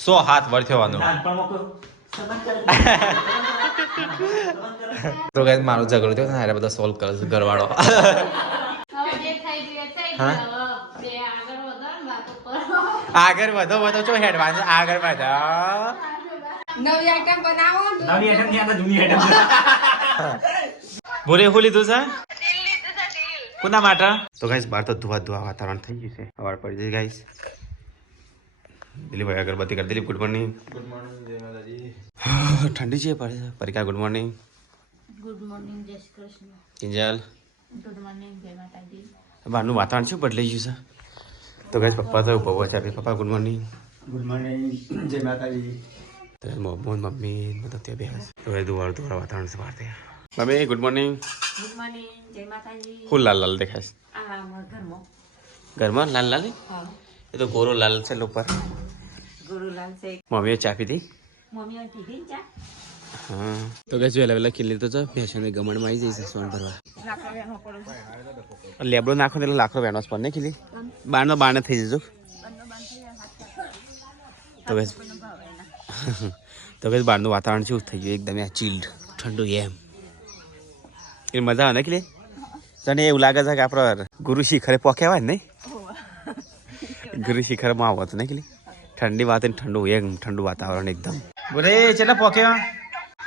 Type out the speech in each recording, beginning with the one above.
100 હાથ વળથવાનું તો ગાઈસ મારો ઝઘડો થયો ને બધા સોલ્વ કરે છે ઘરવાળો આગળ વધો છો હેડવાન આગળ વધો નવી આઈટમ બનાવો નવી આઈટમ ની જૂની આઈટમ બોલે હું લીધું છે કોના માટે તો ગાઈસ બહાર તો ધુઆ વાતાવરણ થઈ ગયું છે સવાર પડી જઈ ગાઈસ દિલીપભાઈ અગરબત્તી કરી દિલીપ ગુડ મોર્નિંગ જય માતાજી ઠંડી છે પડે પરિકા ગુડ મોર્નિંગ જય શ્રી કૃષ્ણ કિંજલ ગુડ મોર્નિંગ જય માતાજી બહારનું વાતાવરણ શું બદલાઈ ગયું છે તો ગાઈસ પપ્પા તો બહુ છે પપ્પા ગુડ મોર્નિંગ જય માતાજી તો મોહમ્મદ મમ્મી મતલબ ત્યાં બેસ તો એ દુવાર વાતાવરણ છે બહાર ત્યાં મમ્મી ગુડ મોર્નિંગ જય માતાજી ફૂલ લાલ લાલ દેખાય છે આ ઘરમાં ઘરમાં લાલ લાલ હા એ તો ગોરો લાલ છે ઉપર ગુરુલાલ છે મમ્મીએ ચા પીધી મમ્મીએ કીધી ચા હા તો કે જો અલગ ખીલી તો જો ભેંસોને ગમણમાં આવી જઈશ સોન ભરવા લાકડા વેણો પડો લેબડો નાખો એટલે લાખો વેણો પણ નહીં ખીલી બારને થઈ જજો તો કે તો કે બહારનું વાતાવરણ શું થઈ ગયું એકદમ ચીલ્ડ ઠંડુ એમ એ મજા આવે ને ખીલી તને એવું લાગે છે કે આપણો ગુરુ શિખરે પોખ્યા હોય ને ગુરુ શિખરમાં આવો તો ને ખીલી ઠંડી વાત ઠંડુ એમ ઠંડુ વાતાવરણ એકદમ બોલે ચેટલા પોખ્યા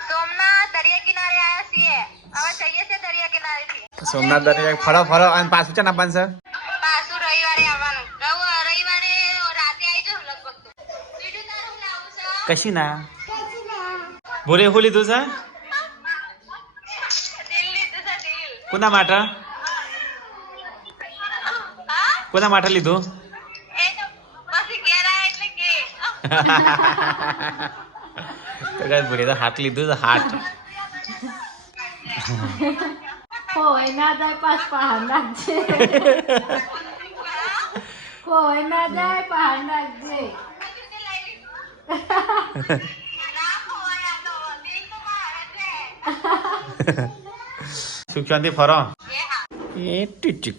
સોમનાથ દરિયા કિનારે આયા છીએ હવે જઈએ છે દરિયા કિનારેથી સોમનાથ દરિયા ફરો અને પાછું છે ને આપવાનું છે પાછું રવિવારે આવવાનું રવિવારે રાતે આવી જાવ લગભગ તો વીડિયો તારું લાવું છે કશી ના બોલે હું લીધું છે દિલ લીધું છે દિલ કોના માટે કોના માટે લીધું એ તો પછી ઘેર આયા એટલે કે તો કઈ બોલે તો હાથ લીધું છે હાથ કોઈ ના જાય પાસ પહાડ નાખજે કોઈ ના જાય પહાડ નાખજે ના ખોવાયા તો દિલ તો મારે છે સુખ શાંતિ ફરો એ હા એ ટીચુક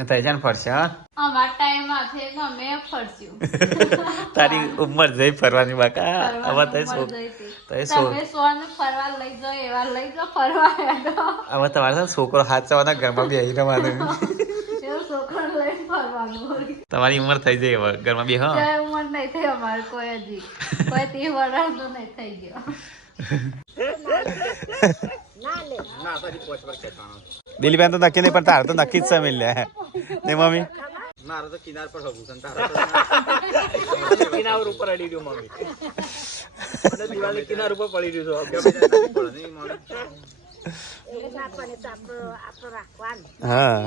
થઈ જાય ને ફરશે હા અમાર ટાઈમ માથે અમે ફરસ્યું તારી ઉંમર જઈ ફરવાની બાકા હવે તઈ સો તમે સોન ફરવા લઈ જાઓ એવા લઈ જાઓ ફરવા હેડો હવે તમારે છોકરો હાથ ચવાના ઘરમાં બેસી રહેવાનું એવું છોકરો લઈને ફરવાનું હોય તમારી ઉંમર થઈ જાય હવે ઘરમાં બે હા કઈ ઉંમર નહીં થઈ અમારે કોઈ હજી કોઈ 30 વર્ષનો નહીં થઈ ગયો દિલીપેન તો નક્કી નહીં પણ તારે તો નક્કી જ છે મિલ લે નહીં મમ્મી મારો તો કિનાર પર હગું છે તારો કિનાર ઉપર અડી ગયો મમ્મી અને દિવાળી કિનાર ઉપર પડી રહ્યો છે હા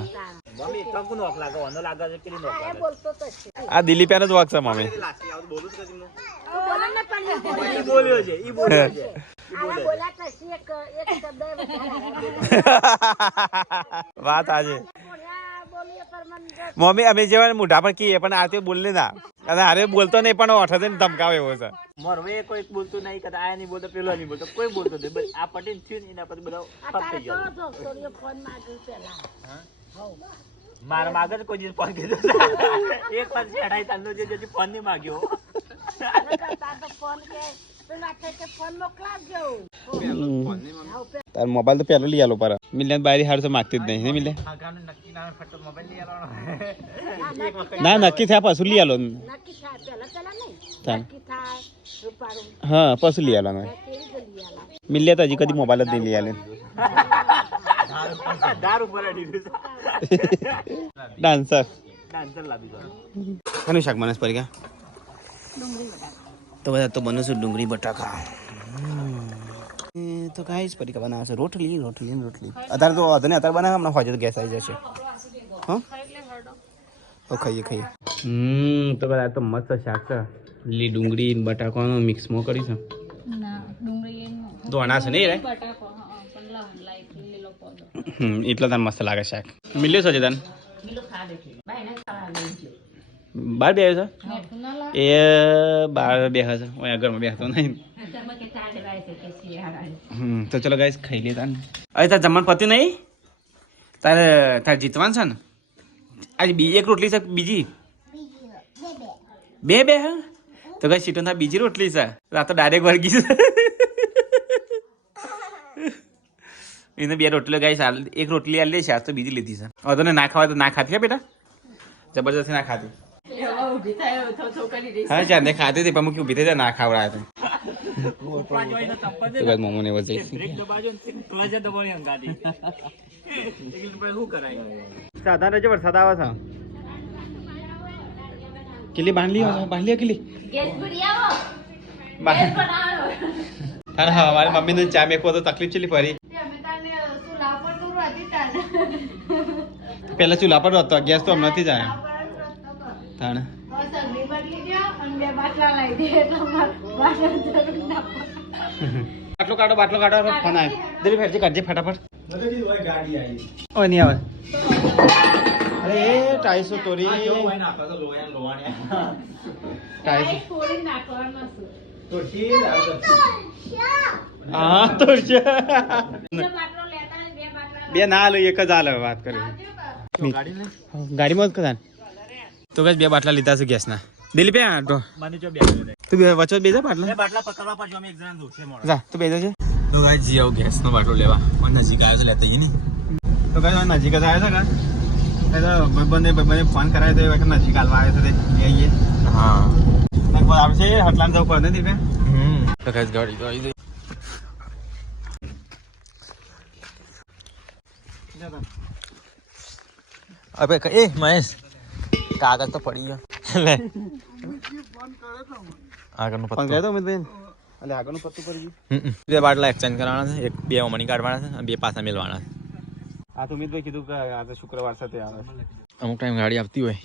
મમ્મી કંકુ નોક લાગે ઓનો લાગે છે પેલી નોક લાગે આ દિલીપેન જ વાગ છે મમ્મી લાસી આવું બોલું છે કદી ઈ બોલ્યો છે ઈ બોલ્યો છે વાત આજે મમ્મી અમે જેવા મોઢા પર કહીએ પણ આ તો બોલે ના અને હારે બોલતો નહીં પણ ઓઠે ને ધમકાવે એવો છે મોરવે કોઈ બોલતું નહીં કદા આ નહીં બોલતો પેલો નહીં બોલતો કોઈ બોલતો નહીં બસ આ પટેલ થયું ને એના પછી બધા ફપ થઈ ગયો મારા માગે કોઈ દિવસ ફોન કીધો એક વાર છેડાઈ તાલનો જે ફોન નહીં માગ્યો તાર મોબાઈલ તો પેલો લઈ આલો પર મિલે બારી હાર તો માગતી જ નહીં મિલે ના નક્કી થયા પાછું લઈ આલો હા પાછું લઈ આલો મિલે તો હજી કદી મોબાઈલ જ નહીં લઈ આલે ડાન્સર કોનું શાક બને પરી તો બધા તો બને છે ડુંગળી બટાકા તો ગાઈસ પરીકા બનાવે છે રોટલી અત્યારે તો અધને અત્યારે બનાવે હમણાં હોય તો ગેસ આવી જશે હા ખાઈએ તો બધા તો મસ્ત શાક છે લીલી ડુંગળી બટાકાનો મિક્સમાં કરી છે તો અના છે નહીં રે એટલો તાર મસ્ત લાગે શાક મિલ્યો છે તને બાર બે છે એ બાર બે હશે ઘરમાં બેસતો નહીં તો ચલો ગાઈસ ખાઈ લે તાર અરે તાર જમવાનું પત્યું નહીં તારે જીતવાનું છે ને આજે એક રોટલી છે બીજી બે હા તો કઈ સીટો ના બીજી રોટલી છે આ તો ડાયરેક્ટ વર્ગી છે એને 2 રોટલીઓ ગાઈસ એક રોટલી આ લે છે આજ તો બીજી લીધી છે હવે તને ના ખાવા તો ના ખાતી બેટા જબરદસ્તી ના ખાતી હા ચાર ને ખાતી હતી પણ મૂકી ઉભી થઈ જાય ના ખાવડાય તો મોમો ને વજે સાધા રહેજો વરસાદ આવે છે કિલ્લી બાંધ લ્યો કિલ્લી હા મારી મમ્મી ને ચા મેકવો તો તકલીફ ચલી પડી પેલા ચૂલા પર હતો ગેસ તો હમણાં નથી જાય તાણે બાટલો કાઢો ફોન આવે દિલ્હી ફેરજી કાઢજે ફટાફટ ઓ નહીં આવે અરે ટાઈસો તોરી હા તો બે ના લો એક જ હાલ વાત કરી ગાડીમાં જ કદાન તો કઈ 2 બાટલા લીધા છે ગેસના દિલીપ તો તું વચ્ચે બે જા બાટલા પકડવા પાછો અમે એક જણા દોડશે મોડો જા તું બેજો છે તો ગાઈ જી આવ ગેસનો બાટલો લેવા મને નજીક આવ્યો છે લેતા ને તો ગાઈ નજીક જ આવ્યો છે કા ભાઈબંધને ફોન કરાયો તો એ નજીક હાલવા આવ્યો છે આવીએ હા લગભગ આવશે હટલાન જવું પડે ને દીપે તો ગાઈ ગાડી તો આવી અબે એ મહેશ કાગળ તો પડી ગયો લે આગળનો પત્તો ગયો તો અમિતભાઈ એટલે આગળનું પત્તું પડી ગયું 2 બાટલા એક્સચેન્જ કરવાના છે 2 ઓમણી કાઢવાના છે અને 2 પાછા મેલવાના છે આ તો અમિતભાઈ કીધું કે આ તો શુક્રવાર સાથે આવે અમુક ટાઈમ ગાડી આવતી હોય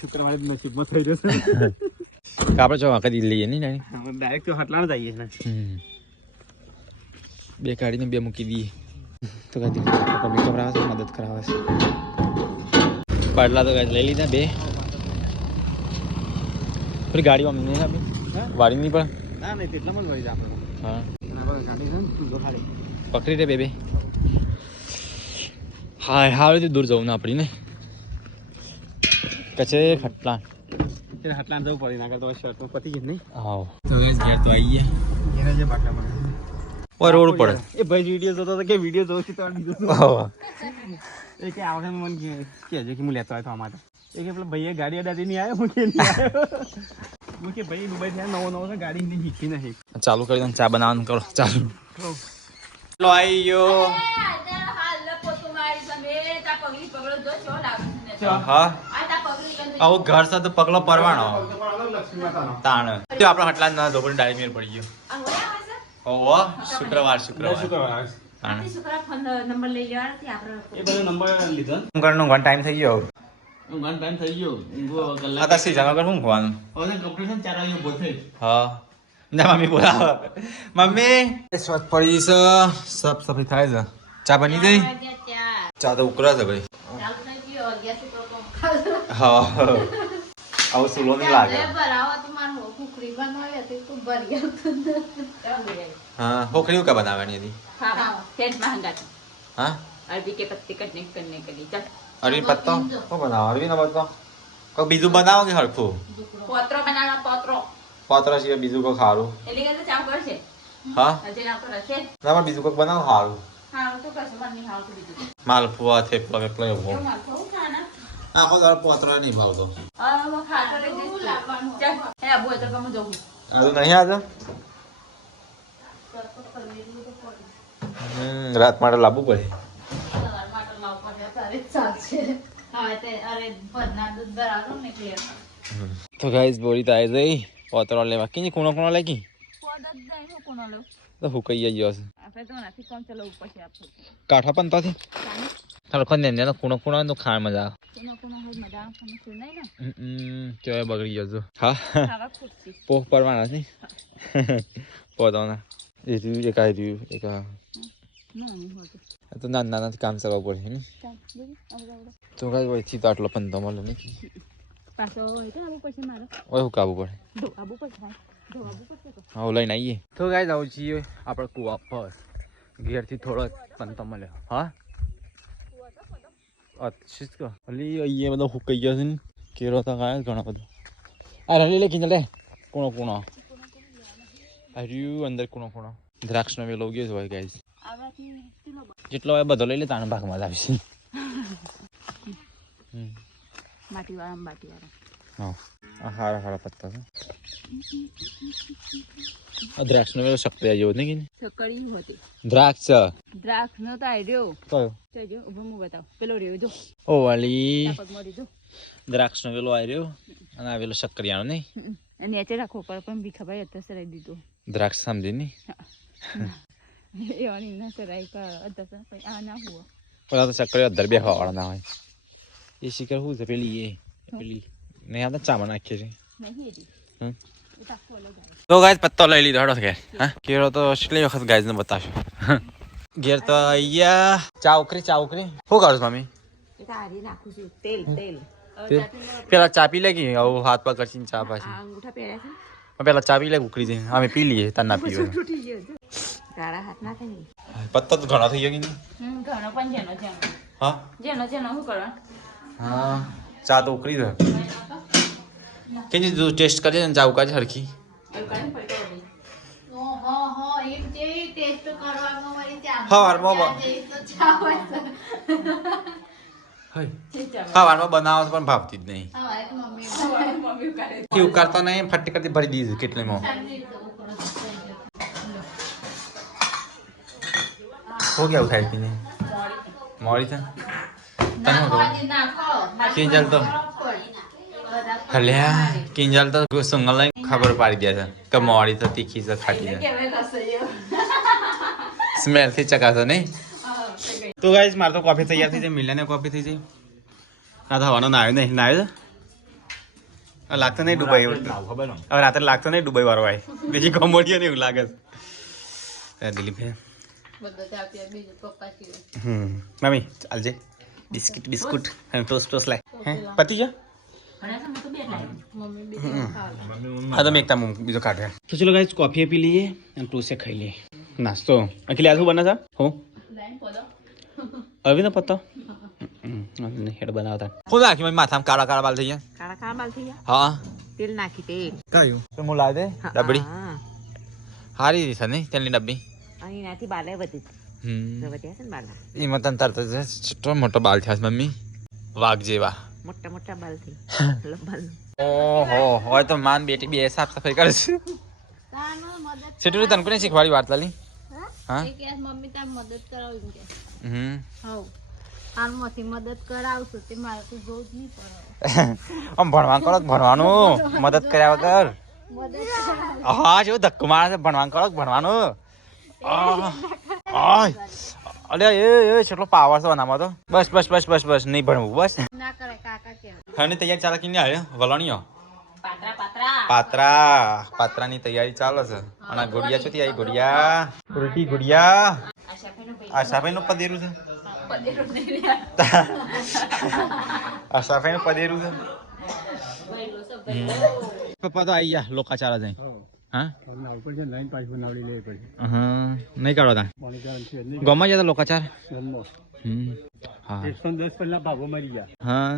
શુક્રવારે નસીબમાં થઈ જશે આપણે જો આખા દિલ્હી લઈએ નહીં ડાયરેક્ટ તો હટલાણ જઈએ ને 2 કાઢીને 2 મૂકી દઈએ તો કઈ પબ્લિક કરાવે છે મદદ કરાવે છે બાટલા તો લઈ લીધા 2 થોડી ગાડી આમ નહીં આપી વાળી નહીં પણ ના નહીં તેટલામાં જ વળી જાય આપણે હા ગાડી છે ને ખાલી પકડી રે બે હાય હાવે દૂર જવું ના આપણી ને કચે ખટલા હટલાણ જવું પડી ના કરતો શર્ટમાં પતી ગઈ નહીં આવ તો ઘેર તો આવીએ ઘેર જે બાટલા મળે ઓય રોડ પડે એ ભાઈ વિડીયો જોતો હતો કે વિડીયો જોઉં છું તો બીજો એ કે આ વખતે મને કહેજે કે હું લેતો આવ્યો અમારે એ કે પેલા ભાઈએ ગાડી અડાડી નહીં આવ્યો હું કે નહીં આવ્યો હું કે ભાઈ દુબઈ થી નવો છે ગાડી નહીં શીખી નહીં ચાલુ કરી દો ચા બનાવવાનું કરો ચાલુ લો આવી ગયો હા આવું ઘર સાથે પગલો પરવાનો તાણ તો આપણો હટલા ના ધોપડી ડાયરી મેર પડી ગયો ઓહો શુક્રવાર તાણ નંબર લઈ લેવાનો એ બધો નંબર લીધો ઘરનો ઘણ ટાઈમ થઈ ગયો ઘણ ટાઈમ થઈ ગયો આ તસી જમા કર હું ખવાનું હવે કમ્પ્લીટ 4 વાગે બોથે હા ના મમ્મી બોલાવ મમ્મી સ્વચ્છ પડી છે સાફ સફાઈ થાય છે ચા બની ગઈ ચા તો ઉકળા છે ભાઈ હા આવું સુલો નહીં લાગે हाँ खोखड़ी का बनावानी थी हाँ अरबी के पत्ते कटने करने के लिए चल अरबी पत्ता को बनाओ अरबी ना पत्ता को बीजू बनाओगे हरखू पोत्रो बनाना पोत्रो पात्रा सिवाय बीजू को खारू એટલે કે ચાવ કરશે हाँ હજી ના પર છે ना बीजू को बनाओ खारू હા તો કશું મને નહીં આવતું બીજું मालपुआ थेपला वेपला वो તો માર ખાવું ખાના आखो दार पात्रा नहीं भाव तो આ ખાતર દે ચાલ હે આબુ તો કમ જવું अरे नहीं आता रात માટે લાવવું પડે તો ગાઈસ બોલી તો આવી જઈ પોતરો લેવા કે કોનો કોનો લાગી તો હુકાઈ ગયો છે કાઠા પણ તોથી હરખો ને ને કોનો કોનો તો ખાણ મજા તો બગડી ગયો હા પોહ પરવાના છે પોતાના એ એક આવ્યું એક તો નાના નાના કામ કરવા પડે ને તો કઈ વહીથી તો આટલો પણ તમારે નહીં ઓય હું કાબુ પડે હા લઈને આવીએ તો ગાઈસ આવું છીએ આપણે કુવા પર ઘેરથી થોડો પંતો મળ્યો હા અચ્છા અલી અહીંયા બધો હુકાઈ ગયો છે ને કેરો તો ગાય ઘણો બધો આ રલી લે કિંજલ લે કોણો કોણો હર્યું અંદર કોણો કોણો દ્રાક્ષનો વેલો ગયો હોય ગાઈસ જેટલો હોય બધો લઈ લે તાણે ભાગમાં લાવશે હા હારા હારા પત્તા છે આ દ્રાક્ષનો વેલો શક્તિ જેવો નહીં કે દ્રાક્ષ દ્રાક્ષ નો તો આઈડિયો કયો જો ઉભો મુ બતાવ પેલો રહ્યો જો ઓ વાલી પગમાં રીધો દ્રાક્ષનો વેલો આવ્યો અને આ વેલો શક્કરિયાનો નહીં અને નીચે રાખો પર પણ બી ખબર અત્યારે સરાઈ દીધો દ્રાક્ષ સમજી નહીં એવાની ના સરાઈ કર અત્યારે આ ના હુઓ પેલા તો શક્કરિયા દર બે વાળા ના હોય એ શિખર શું છે પેલી નહીં આ તો ચામાં નાખીએ છે નહીં એડી તો ગાઈસ પત્તો લઈ લીધો હડો ઘેર હા કેળો તો કેટલી વખત ગાઈસ ને બતાવશું ઘેર તો અહીંયા ચાવકરી શું કરું મમ્મી તારી નાખું છું તેલ તેલ પેલા ચા પી લે કે આવું હાથ પગ કરશીને ચા પાછી અંગૂઠા પહેર્યા છે પેલા ચા પી લે ઉકળી જાય અમે પી લઈએ તને ના પીવે તૂટી ગયો જો તારા હાથ ના થઈ પત્તો તો ઘણો થઈ ગયો કે નહીં ઘણો પણ જેનો હા જેનો શું કરવા હા ચા તો ઉકળી દે કે તું ટેસ્ટ કરજે ને ચા ઉકાળજે હરખી સવારમાં બનાવો પણ ભાવતી જ નહીં ઉકાળતો નહીં ફટી કરતી ભરી દીધું કેટલીમાં હો ગયા થાય કે નહીં મોડી છે કિંજલ તો હલ્યા કિંજલ તો સુંગલ લઈને ખબર પાડી દે છે કે મોડી તો તીખી છે ખાટી છે સ્મેલ થી ચકાસો નહીં તો ગાઈસ મારે તો કોફી તૈયાર થઈ જાય મિલાને કોફી થઈ જાય ના થવાનો નાયો નહીં નાયો લાગતો નહીં ડુબાઈ હવે રાત્રે લાગતો નહીં ડુબાઈ વાળો ભાઈ બીજી કોમોડીઓ ને એવું લાગે છે દિલીપ મમ્મી ચાલજે બિસ્કિટ ટોસ લાય પતી ગયો હા તો મેં એકતા બીજો કાઢ્યા તો ચલો ગાઈસ કોફી પી લઈએ અને ટોસે ખાઈ લઈએ નાસ્તો અખિલ શું બને છે હું અરવિંદ પત્તો હેડ બનાવતા શું નાખી મમ્મી માથામાં કાળા કાળા બાલ થઈ ગયા હા તેલ નાખી તેલ કયું તો હું લાવી દે ડબડી હારી છે નહીં તેલની ડબ્બી અહીંનાથી બાલે વધી વધ્યા છે ને બાલા એમાં તને તરત જ છોટો મોટો બાલ થયા છે મમ્મી વાઘ જેવા મોટા મોટા બાલ થઈ ઓહો હોય તો માન બેટી બે સાફ સફાઈ કરે છે છેટું તને કોને શીખવાડી વાત લાલી હા મમ્મી તાર મદદ કરાવી કે હમ હવ આનમાંથી મદદ કરાવશું તે મારે તો જોવું જ નહીં પડે આમ ભણવાનું કરો ભણવાનું મદદ કર્યા વગર હા જેવું ધક્કો મારે છે ભણવાનું કરો ભણવાનું અલે એ કેટલો પાવર છે આનામાં તો બસ નહીં ભણવું બસ ના કરે કાકા કે ખાવાની તૈયારી ચાલે કે નહીં આવે વલણીઓ પાત્રા પાત્રાની તૈયારી ચાલે છે અને ગુડિયા ચોથી આવી ગુડિયા આ સાફાઈ નું પદેરું છે આ સાફાઈ નું પદેરું છે પપ્પા તો આવી ગયા લોકા ચાલે જાય હા નહીં કાઢો તા ગોમાં જતા લોકાચાર હા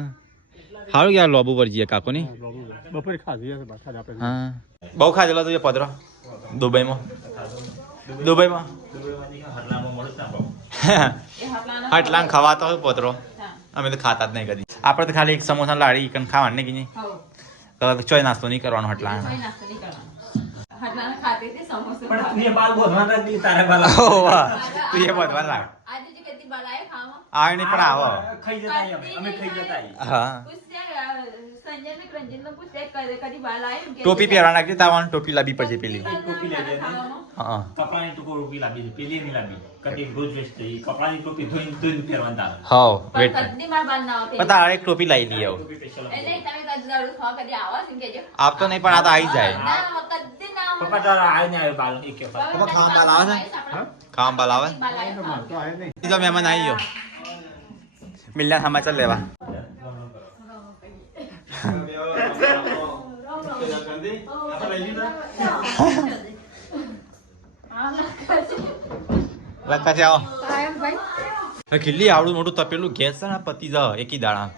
સારું યાર લોબુ પર જઈએ કાકો ની હા બહુ ખાધેલો તું પદરો દુબઈમાં હટલાન ખવાતો હોય પદરો અમે તો ખાતા જ નહીં કદી આપણે તો ખાલી એક સમોસા લાડી ખાવાનું નહીં કે નહીં ચોય નાસ્તો નહીં કરવાનો હટલાન આવે નહીં પણ આવો હા ટોપી પહેરવા નાખી તાવાનું ટોપી લાવી પડશે પેલી હા હા વેટ તારે એક ટોપી લાવી લઈએ આપતો નહીં પણ આ તો આવી જાય ખાવા બાલ આવે તો મહેમાન આવી ગયો મિલના સમાચાર લેવા લખા આવો ખીલી આવડું મોટું તપેલું ગેસ છે ને પતિ જ એકી દાણા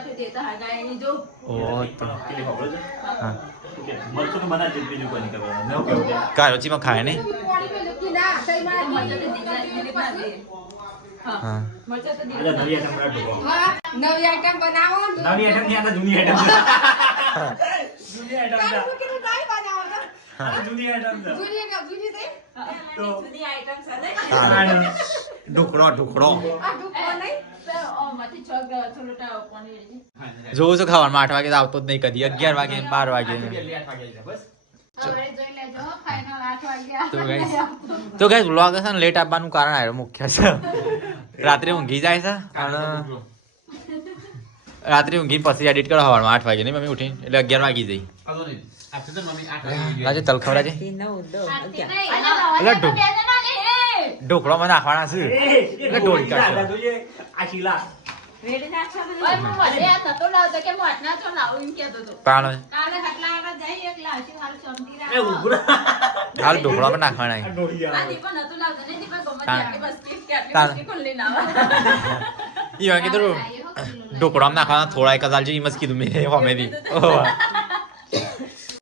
કાઠું દે તો હગાઈ જો ઓ તો પેલી ખબર છે હા ઓકે મરચું તો બનાવી જ બીજું કોઈ નહીં કરવાનું ન કેવું કે કારોચીમાં ખાય નહીં મરચો તો દીકરી બના દે હા મરચો તો એટલે નવી આઈટમ રાખો નવી આઈટમ બનાવો નવી આઈટમ ની આ જૂની આઈટમ જૂની આઈટમ છે જૂની આઈટમ છે તો જુદી આઈટમ છે ને ઢોકળો ઢોકળો માંથી છોક છોટા પનીર જોઉં છું ખાવામાં 8 વાગે તો આવતો જ નહીં કદી 11 વાગે 12 વાગે હવે જોઈ લેજો ફાઇનલ 8 વાગ્યા તો ગાઈસ વ્લોગ છે ને લેટ આવવાનું કારણ આ મુખ્ય છે રાત્રે ઊંઘી જાય છે અને રાત્રે ઊંઘી પછી એડિટ કરો સવારમાં 8 વાગે નહીં મમ્મી ઉઠીને એટલે 11 વાગી જઈ આજે તલ ખવડાજે ઢોકળો માં નાખવાના છે એટલે ઢોળી કાઢો જોઈએ આ શીલા રેડી નાખવા બધું ઓય મને આ થતો લાવતો કે મોટના તો લાવું એમ કહેતો તો પાણો કાલે હટલા આગળ જઈ એક લાવશી હાલ સમજી એ રાખો ઉભરા હાલ ઢોકળામાં નાખવાના આ ડોળી આ આવે દીપા નતો લાવતો ને દીપા ગમે તાણ. આટલી બસ્કીટ કે આટલી તાણ. બસ્કીટ કોણ લઈને આવે ઈ વાગે તો ઢોકળામાં નાખવાના થોડા એક હજાર જેવી મસ્ત કીધું મેં હોમેથી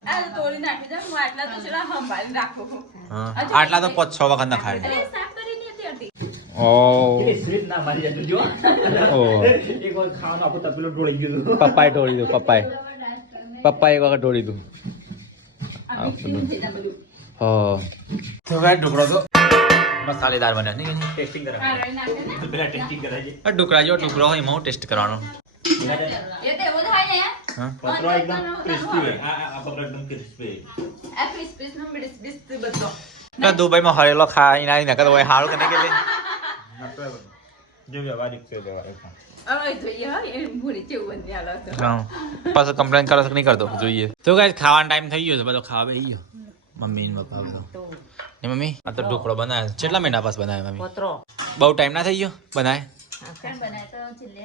આ તો તોડી નાખી દે હું આટલા તો છેલ્લા સંભાળી રાખું આટલા તો 5-6 વખત ના ખાય અરે સાફ કરી ની હતી અડી ઓ એ સ્વીટ ના મારી જતું જો ઓ એક વાર ખાવાનું આપણું તપેલું ઢોળી ગયું હતું. પપ્પાએ ઢોળી દઉં પપ્પાએ એક વખત ઢોળી દઉં આ મિક્સિંગ છે ને બધું હા તો ભાઈ ઢોકળો તો મસાલેદાર બને નહીં ટેસ્ટિંગ આ કરાવે રહી નાખે ને તો પેલા ટેસ્ટિંગ કરાય છે આ ઢોકળા જેવો ટુકડો હોય એમાં ટેસ્ટ કરવાનો એ તો એવો થાય ને હા પતરો એકદમ ક્રિસ્પી હોય આ પતરો એકદમ ક્રિસ્પી આ પીસ પીસ નો મિડસ બીસ બધો તો દુબઈમાં હરેલો ખાઈ ના નકર હોય હારું કે નહીં કે લે જો વ્યવહારિક છે વ્યવહારિક હવે જોઈએ હા એ ભૂરી કેવું બની આલો તો હા પાછો કમ્પ્લેન કરો કે નહીં કરતો જોઈએ તો ગાઈસ ખાવાનો ટાઈમ થઈ ગયો છે બધો ખાવા બેસી ગયો મમ્મી ને પપ્પા બધો ને મમ્મી આ તો ઢોકળો બનાવ્યો કેટલા મહિના પાસ બનાવ્યો મમ્મી બહુ ટાઈમ ના થઈ ગયો બનાય ફેન બનાય તો છેલ્લે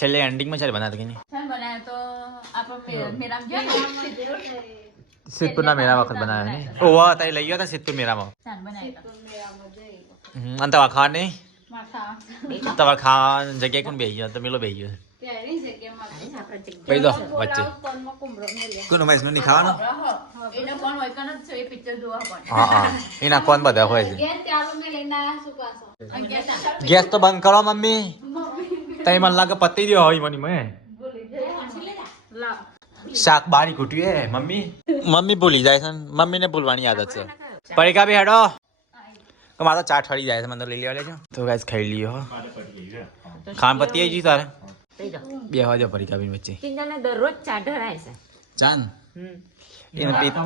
છેલ્લે એન્ડિંગમાં ચાલે બનાવતો કે નહીં ફેન બનાય તો આપણો મેરામ જો ને સિદ્ધપુરના મેળા વખત બનાવ્યો ને ઓવા તાઈ લઈ ગયો હતા સિદ્ધપુર મેળામાં સાન બનાય તો અને તમારે ખાવા નહીં માથા તમારે ખાવાની જગ્યાએ કોણ બેસી ગયો તો મેલો બેસી ગયો કેરી છે કે માથે કહી દો વચ્ચે કોનમાં કુમરો મેલે કોનો મહેશ નહીં ખાવાનો એને કોણ હોય કન જ એ પિક્ચર જોવા પણ હા હા એના કોણ બધા હોય છે ગેસ ચાલુ મે લઈને આયા શું કાસો અને કે સાચા ગેસ તો બંધ કરો મમ્મી તઈ મને લાગે પતી ગયો હોય મને મેં લાવ શાક બારી ઘૂટ્યું હે મમ્મી મમ્મી ભૂલી જાય છે મમ્મીને ભૂલવાની આદત છે પડીકા બી હેડો તો મારે તો ચાટ હળી જાય છે મને તો લઈ લેવા લેજો તો ગાઈસ ખાઈ લીયો હો ખાન પતી આવી ગઈ તારે બે વાજો પડીકા બી વચ્ચે કિંજલને દરરોજ ચા ઢરાય છે જાન એને પીત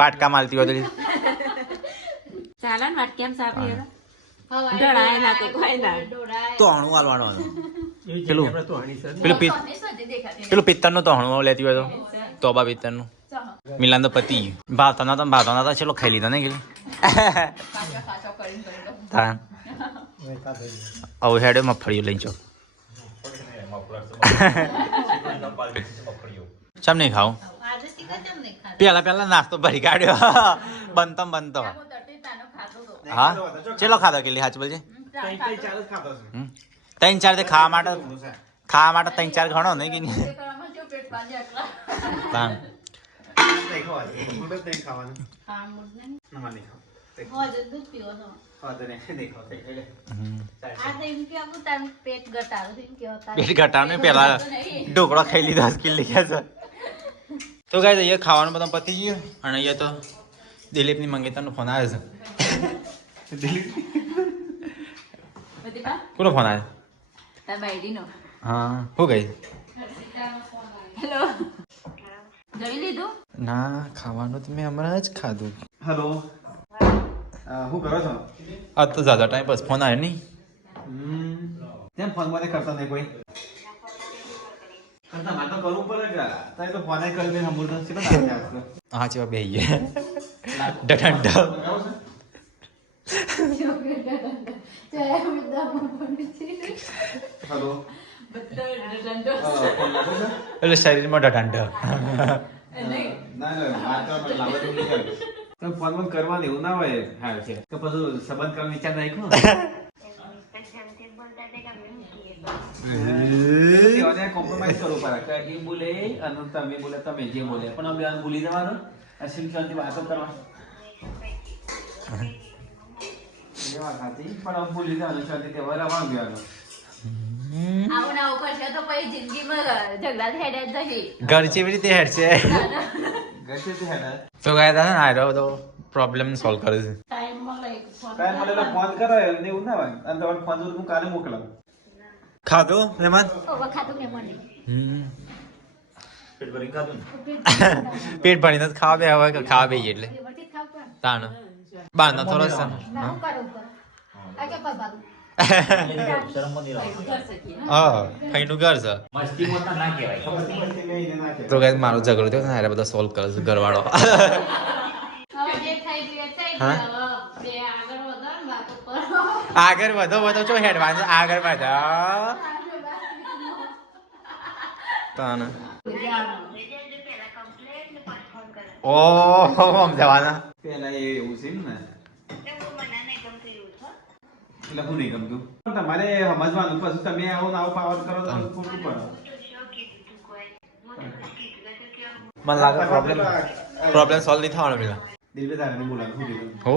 વાટકા માલતી હોય ચાલે ને વાત કેમ સાપી એનો હવાય ઢળાય ના તે કોઈ ના તોહણું હાલવાનું પેલું પેલું પેલું પિત્તરનું તોહણું લેતી હોય તો તોબા પિત્તરનું મિલાન તો પતી ગયું ભાવતા તો ચલો ખાઈ લીધા ને કે તાન આવું હેડે મગફળીઓ લઈ જાઓ ચમ નહીં ખાવું આજે શીખા કેમ નહીં ખાતા પેલા નાસ્તો ભરી કાઢ્યો બનતો હા ચેલો ખાધો કે હાચ બોલજે 3-4 તે ખાવા માટે 3-4 ઘણો નહીં કે નહીં તાન હા મુર્દે હોજે દૂધ પીવો છો આ તો એમ કે આપું તારું પેટ ઘટાડો એમ કે હોતા પેટ ઘટાડને પેલા ઢોકળો ખાઈ લીધા સ્કીલ લીધા છે તો ગાઈસ અહીંયા ખાવાનું બધું પતી ગયું અને અહીંયા તો દિલીપની મંગેતરનો ફોન આવ્યો છે કોનો ફોન આવ્યો બાયડીનો હા હું ગઈ હેલો જમી લીધું ના ખાવાનું તો મેં હમણાં જ ખાધું હેલો શું કરો છો આ તો જ્યાદા ટાઈમ બસ ફોન આવ્યો નહીં કેમ ફોન મને કરતા નહીં કોઈ તમારે તો કરવું પડે કે તારે તો ફોન કરી દે હમુર છે હા ચેવા બે ગયા ડઠંડા હેલો એટલે શરીરમાં ડઠંડા ફોન બંધ કરવાનું એવું ના હોય હા છે તો પછી સંબંધ કરવાનો વિચાર નાખ્યો કોમ્પ્રોમાઇઝ કરવું પડે કે એ બોલે અને તમે બોલે તમે જે બોલે પણ અમે ભૂલી જવાનું અસીમ શાંતિ વાતો કરવા એ વાત હતી પણ અમે ભૂલી જવાનું શાંતિ તહેવાર આવવાનું ગયાનું આવું ના ઉપર છે તો પછી જિંદગીમાં ઝઘડા થઈ જશે ઘર કેવી રીતે હેડ છે તો ગયા હતા ને આયરો તો પ્રોબ્લેમ સોલ્વ કરે છે ટાઈમ મળે ટાઈમ મળે તો ફોન કરો ને એવું ના હોય અને તમારે ફોન હું કાલે મોકલાવું ખાધો મહેમાન ખાતું મેં મને પેટ ભરીને ખાધું પેટ ભરીને જ ખાવા બે હવે ખાવા બે એટલે તાણ બાર થોડો હા કઈનું ઘર છે તો કઈ મારો ઝઘડો થયો ને બધા સોલ્વ કરે છે ઘરવાળો આગળ વધો વધો છો હેડવાન્સ આગળ વધો તાને ઓહો સમજાવાના પેલા એવું છે ને એટલે હું નહીં ગમતું તમારે સમજવાનું પછી તમે આવો આવો પાવર કરો તો ખોટું પડે મને લાગે પ્રોબ્લેમ સોલ્વ નહીં થવાનો પેલા દિલબે તારે બોલાવ હું દીધું હો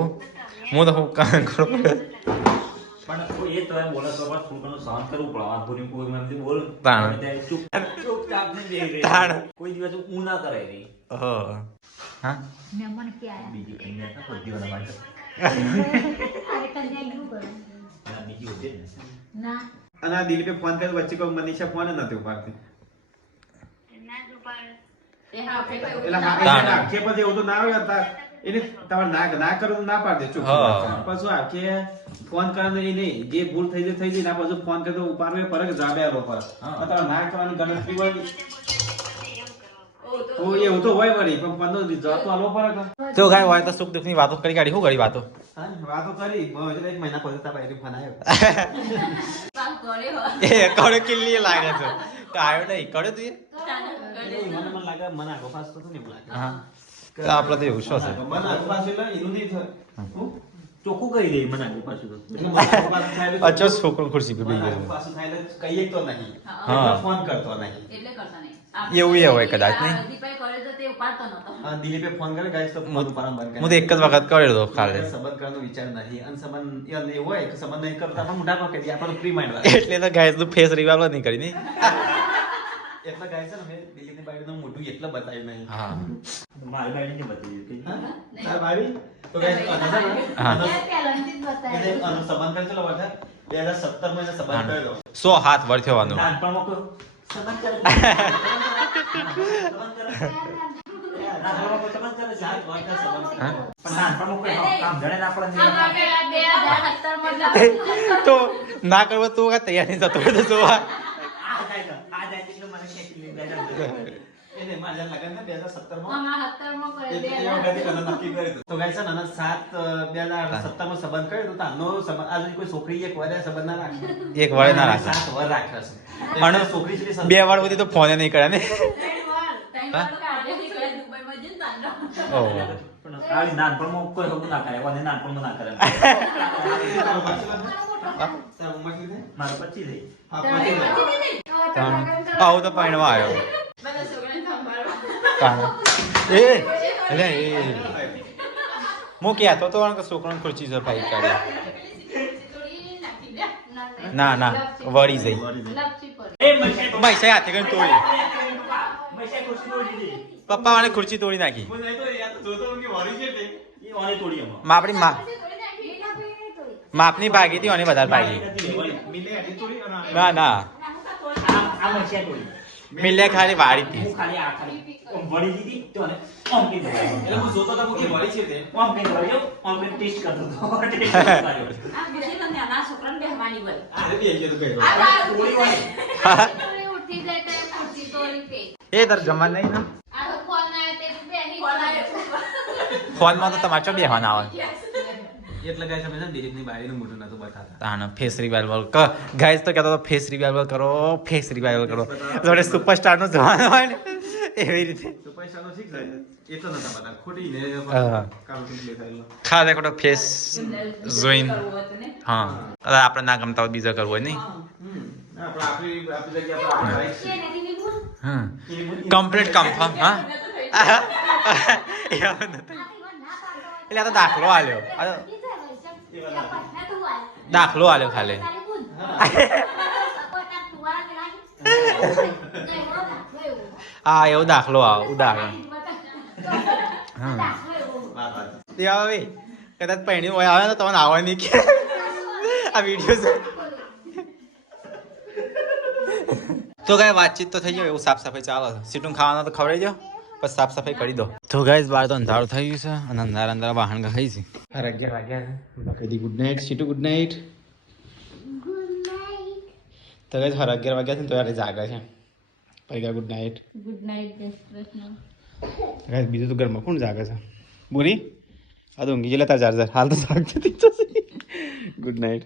હું તો હું કામ કરું પણ એ તો એમ બોલે તો થોડું ઘણું સહન કરવું પડે વાત ભૂલી કોઈ એમથી બોલ ચૂપચાપ ને બે કોઈ દિવસ હું ના કરાય રહી હા મહેમાન કે આયા બીજી કઈ ના પદ્ધતિઓના માટે અરે કન્યા એવું કરો બીજી હોતી ને ના અને આ દિલીપે ફોન કર્યો વચ્ચે કોઈ મનીષા ફોન નથી ઉપાડતી એટલે આખે પછી એવું તો ના આવે એને તમારે ના કરો ના પાડે ચૂપ પછી આખે ફોન કરવાનો એ નહીં જે ભૂલ થઈ જાય ના પછી ફોન કરે તો ઉપાડવો પડે કે જાબે આલો પર તમારે ના કરવાની ગણતરી હોય ઓ એવું તો હોય વળી પણ ફોન તો જવાબ તો આલવો પડે તો કાઈ હોય તો સુખ દુઃખ ની વાતો કરી કાઢી શું કરી વાતો વાતો કરી એક મહિના પછી તારા ફોન આવ્યો એ કડો કિલ્લી લાગે છે તો આવ્યો નહીં કડો તું મને લાગે મને આગો પાસ તો નહીં લાગે હા આપણે તો એવું શું છે મને આગો પાસ એટલે એનું નહીં થાય ચોખ્ખું કરી દે મને આગળ પાછું અચ્છા છોકરો ખુરશી પર બેસી ગયો પાછું થાય કહીએ તો નહીં હા ફોન કરતો નહીં એટલે કરતા નહીં એવું એ હોય કદાચ નહીં દીપાઈ કરે તો તે ઉપાડતો નતો હા દિલીપે ફોન કરે ગાઈસ તો ફોન પારંબર કરે હું તો એક જ વખત કર્યો હતો ખાલી સંબંધ કરવાનો વિચાર નથી અને સંબંધ એવું હોય કે સંબંધ નહીં કરતા પણ મોટા પકડી આપણો ફ્રી માઇન્ડ એટલે તો ગાઈસ નું ફેસ રિવાલ નહીં કરી નહીં એટલા ગાય છે ને મેં દિલીપની બાઈનું મોઢું એટલે બતાવ્યું નહીં હા મારી બાઈની નહીં બતાવ્યું તાર ભાઈ તો ગાઈસ પહેલાથી જ બતાવ્યું એટલે આનો સંબંધ કરે ચલો બધા 2017 માં સંબંધ કર્યો 100 હાથ વર થવાનો નાનપણમાં કોઈ સંબંધ કરે તો ના કરવો તો તૈયાર નહીં થતો તો જોવા એક વાર ના રાખે છોકરી બે વાર સુધી તો ફોન નહીં કરે ને નાનપણમાં કોઈ હગું ના કરે નાનપણમાં ના કરે મારે 25 થઈ આવું તો પાણીમાં આવ્યો એ એટલે એ હું કહેતો તો કે છોકરાને ખુરચી જો ભાઈ કાઢે ના ના વળી જઈ મૈસે હાથે કરીને તોડી પપ્પા મને ખુરચી તોડી નાખી માપની માપની ભાગી હતી અને વધારે ભાગી ના ના મિલે ખાલી વાળી હતી એ તાર જમવા નહીં ના ફોન માં તો તમારે ચો બેહવાના આવે એટલે ગાઈસ અમે દિલીપની બાઈનું મોઢું નતું બતાતા તાનો ફેસ રિવાઇવલ ગાઈસ તો કહેતો ફેસ રિવાઇવલ કરો ફેસ રિવાઇવલ કરો જોડે સુપરસ્ટાર નો જવાનો હોય ને એવી રીતે સુપરસ્ટાર નો ઠીક જાય એ તો નતા બતા ખોટી ને કામ કમ્પ્લીટ થયેલો ખાધે ખોટો ફેસ જોઈન હા આપણે ના ગમતા હોય બીજા કરવું હોય નહીં કમ્પ્લીટ કન્ફર્મ હા એટલે આ તો દાખલો આલ્યો દાખલો આલ્યો ખાલી હા એવો દાખલો આવો ઉદાહરણ તે આવે કદાચ પહેણી હોય આવે તો તમને આવવાની કે આ વિડીયો તો ગાય વાતચીત તો થઈ જાય એવું સાફ સફાઈ ચાલે છે સીટું ખાવાના તો ખવડાવી દો પછી સાફ સફાઈ કરી દો તો ગાઈસ બહાર તો અંધારું થઈ ગયું છે અને અંધારા વાહન ખાઈ છે 11 વાગ્યા બાકી good night situ good night તો ગાઈસ 11 વાગ્યા છે તો યાર જાગે છે પૈકા ગુડ નાઇટ જય શ્રી કૃષ્ણ ગાઈસ બીજું તો ઘરમાં કોણ જાગે છે બોરી આ તો ઊંઘી ગયેલા તાર ચાર્જર હાલ તો જાગતી ગુડ નાઇટ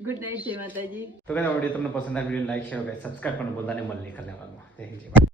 ગુડ નાઇટ જય માતાજી તો ગાઈસ આ વિડીયો તમને પસંદ આવ્યો વિડીયો લાઈક શેર અને સબસ્ક્રાઇબ કરવાનું ભૂલતા નહીં મળીએ કલ્યાણમાં જય હિન્દ જય ભારત